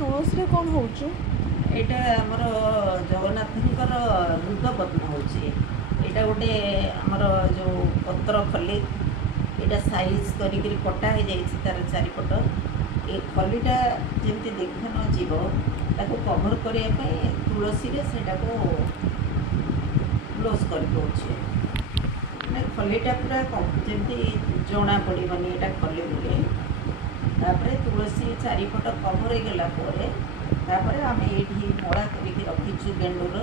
तुलसी कौन हो एटा आमर जगन्नाथंकर रुद्रपद्म होची एटा गोटे आमर जो पत्र खली एटा साइज करी कटा हो जाइए तार चारिपट ए खलीटा जमी देख न जीव ताको कभर करने तुलसी सेटा को क्लोज कर दौचे मैंने खलीटा पूरा जमी जना पड़ोनी एटा खली बोले तापर तुलसी चारिपट कभर हो गलापर आम ये मड़ा करके रखीचु गेंडूर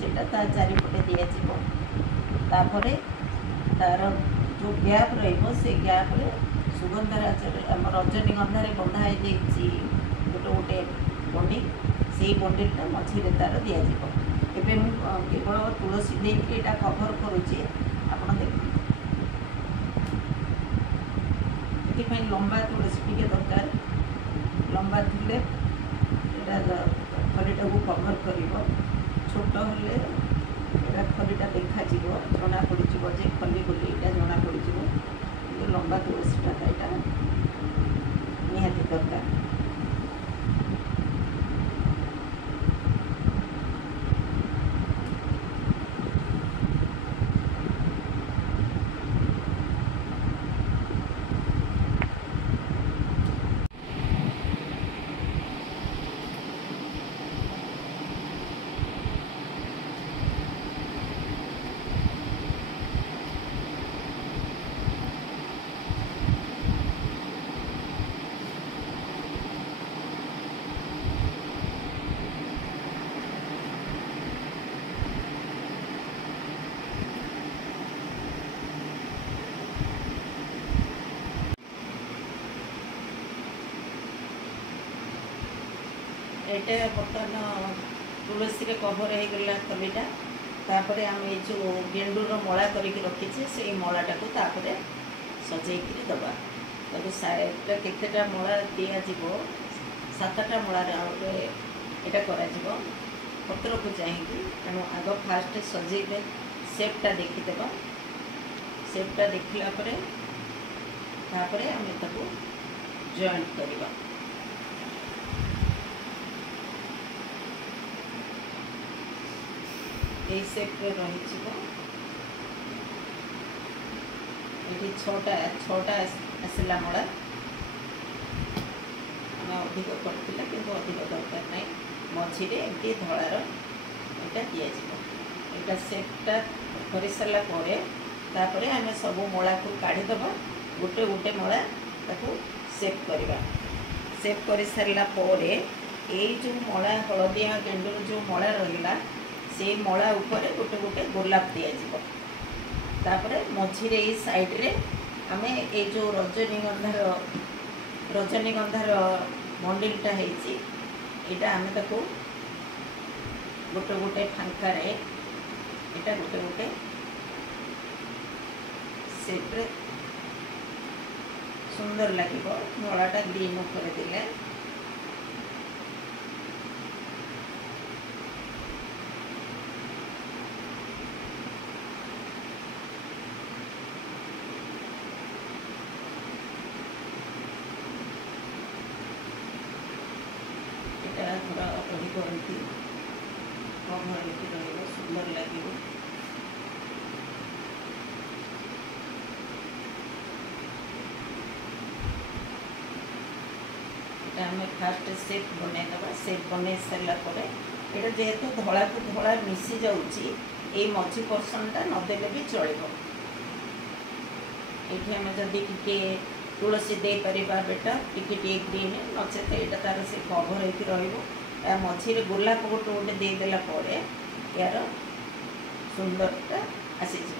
सेटा ता चारिपटे दिपर तार जो गैप रे गैप्रे सुगंधराज आम रजनीगंधार बंधा गोटे गोटे बंडिल से बंडिलटा मझे तार दिज्व एवं केवल तुलसी देकी यहाँ कभर करुचे आप देख ये लंबा तुलसी टी दरकार लंबा थे खलीटा को कभर कर छोट हेल्ले खलीटा देखा जना पड़ जे खली बोली यहाँ जना पड़ लंबा तुलसीटा यहाँ निहाती दरकार एटा बर्तमान तुलसी कभर हो गला खलीटा तापर आम ये जो गेंडूर मला करके रखीचे से मलाटा को तापर सजेक दबा ताको साइडटा केतेटा मला दिज्व 7टा मलार यहाँ करा पत्र को चाहिए तेणु आग फास्ट सजेबे सेपटा देखीदे सेपटा देखला आम ताको जॉइंट करवा यही सेप्रे रही छटा आसला मड़ा आम अधिक पड़ता कि अधिक दरकार ना मझे एमती धलार यहाँ दिज्व सेप्टा कर सारापर आम सब मला को काढ़ीदबा गोटे गोटे मला सेप करवा सेप कर सारापर ये जो मला हलदिया गेंडूर जो मला रहा से मला उपरे गोटे गोटे गोलाप दिज्व तापर मझे साइड रे आमे ये जो रजनीगंधार मंडिलटा होता आम ताको गोटे गोटे फांकार यहाँ गोटे गोटे सेप्रे सुंदर लगे मलाटा दी मुखर दिले थोड़ा अधिक एमती कभर एमती सुंदर लगे आम फास्ट सेप बनईदबा सेप बन सारापर ये जेहेतु धला को धला मिसी जाऊँगी मझी पर्सनटा नदेले भी चलो ये आम जदि टी तुलसी दे पारिबा बेटर टिके ग्रीन नचेत यहाँ तार से कभर हो मझे गोलाप गोटे गोटे देदेला यार सुंदरता आसीज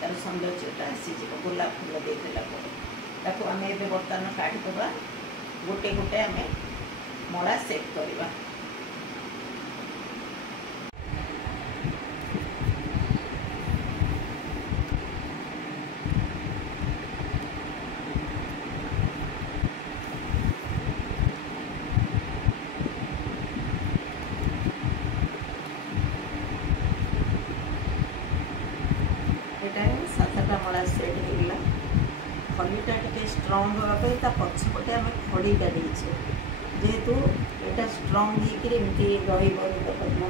तार सौंदर्यटा आसीज गोलाप फूल देदेला आम ए बर्तमान काढ़ीदबा गोटे गोटे आम मला सेट करवा मला सेट हो खलीटा टे स्ट्रंग हाँपे पछपटे आम खड़ीटा देचे जेहेतु यहाँ स्ट्रंग होमती रुद्रपद्म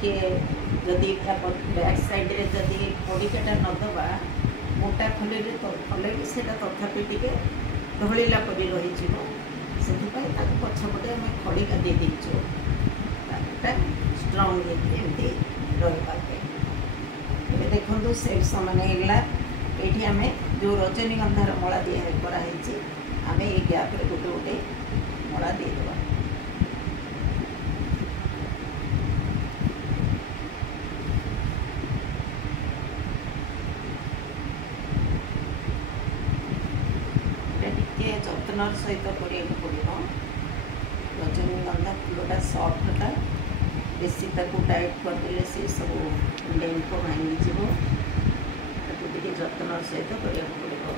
टे जदि बैक सैड्रे जदि खड़िकाटा नदबा मोटा खोल खोल से तथापि टे धड़ीला परी रही से पछपटे आम खड़िका दे देचु स्ट्रंग होमती रही देखो से सामान ये आम जो रजनीगंधार मला दिखाई आम ये गैप गोटे गोटे मला देदेवा टे जत्नर सहित करा पड़ो रजनीगंधा फूलटा सफ्टा बेसी टाइट करदे से सब डेम्फ भांगी टे जत्नर सहित करा पड़ो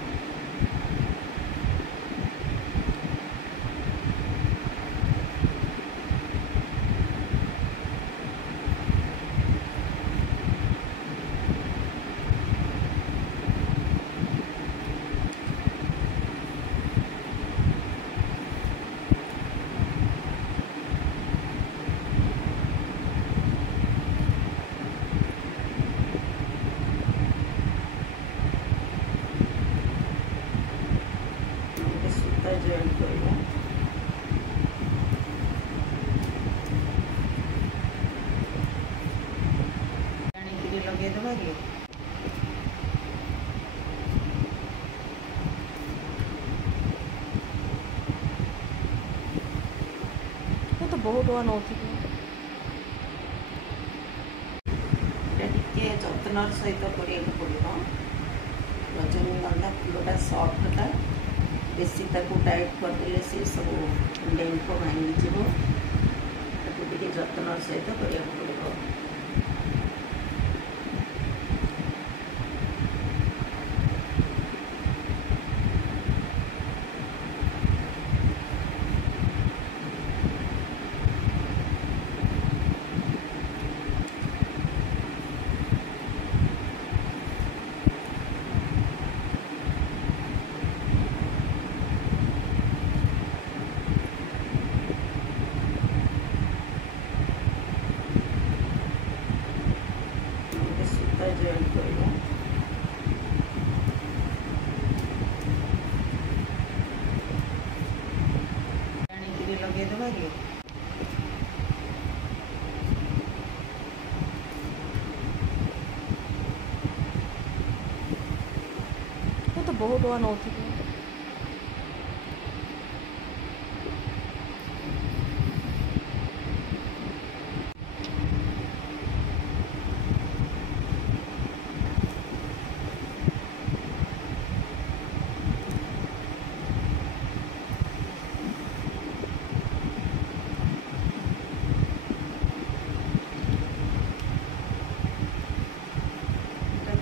जॉइन कर लगेदेवा कि तो बहुत नौ जत्नर सहित करा पड़ो रजनीगंधा फूलटा सफ्टा बेसी टाइट करदे से सब डेम्फ भांगी टे जत्नर सहित करा पड़ो जॉइन कर लगेदेवा कि तो बहुत नौ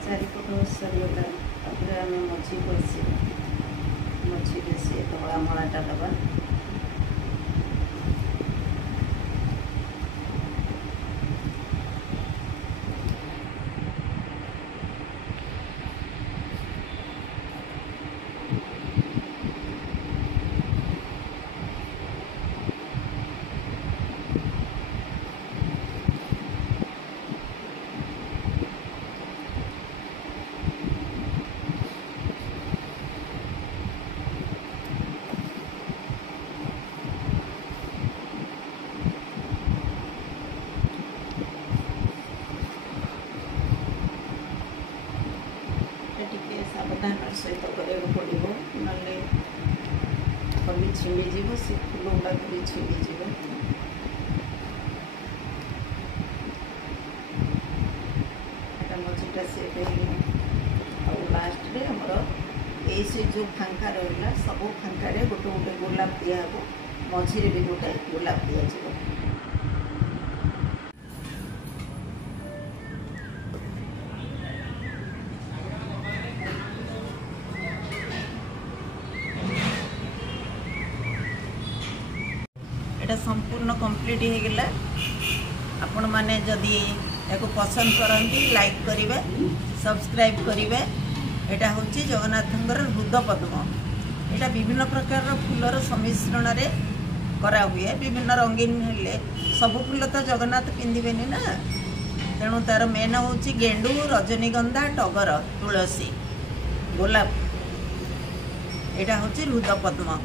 चारिपट सरीगला आम मझी बस मझी से धला मलाटा दबा सावधान सहित करा पड़ो ना खली छिड़ीज से फूल गुड़ाक भी छिड़ीज मझीटा सेट हो लास्ट रे हमर ये से जो फांका रहा सब फांका गोटे गोटे गोलाप दिहब मझीरे भी गोटे गोलाप दिज्व संपूर्ण कंप्लीट हो गला। आपण माने जदि याको पसंद करंती लाइक करिवे सब्सक्राइब करिवे। एटा होची जगन्नाथंकर हृदय पद्म। एटा विभिन्न प्रकार फूलर सम्मिश्रण रे करा हुए विभिन्न रंगीन हेले सब फूल तो जगन्नाथ पिंधिबेनी ना तेणु तार मेन हूँ गेंडू रजनीगंधा टगर तुलसी गोलाप यहाँ हूँ रुद्र पद्म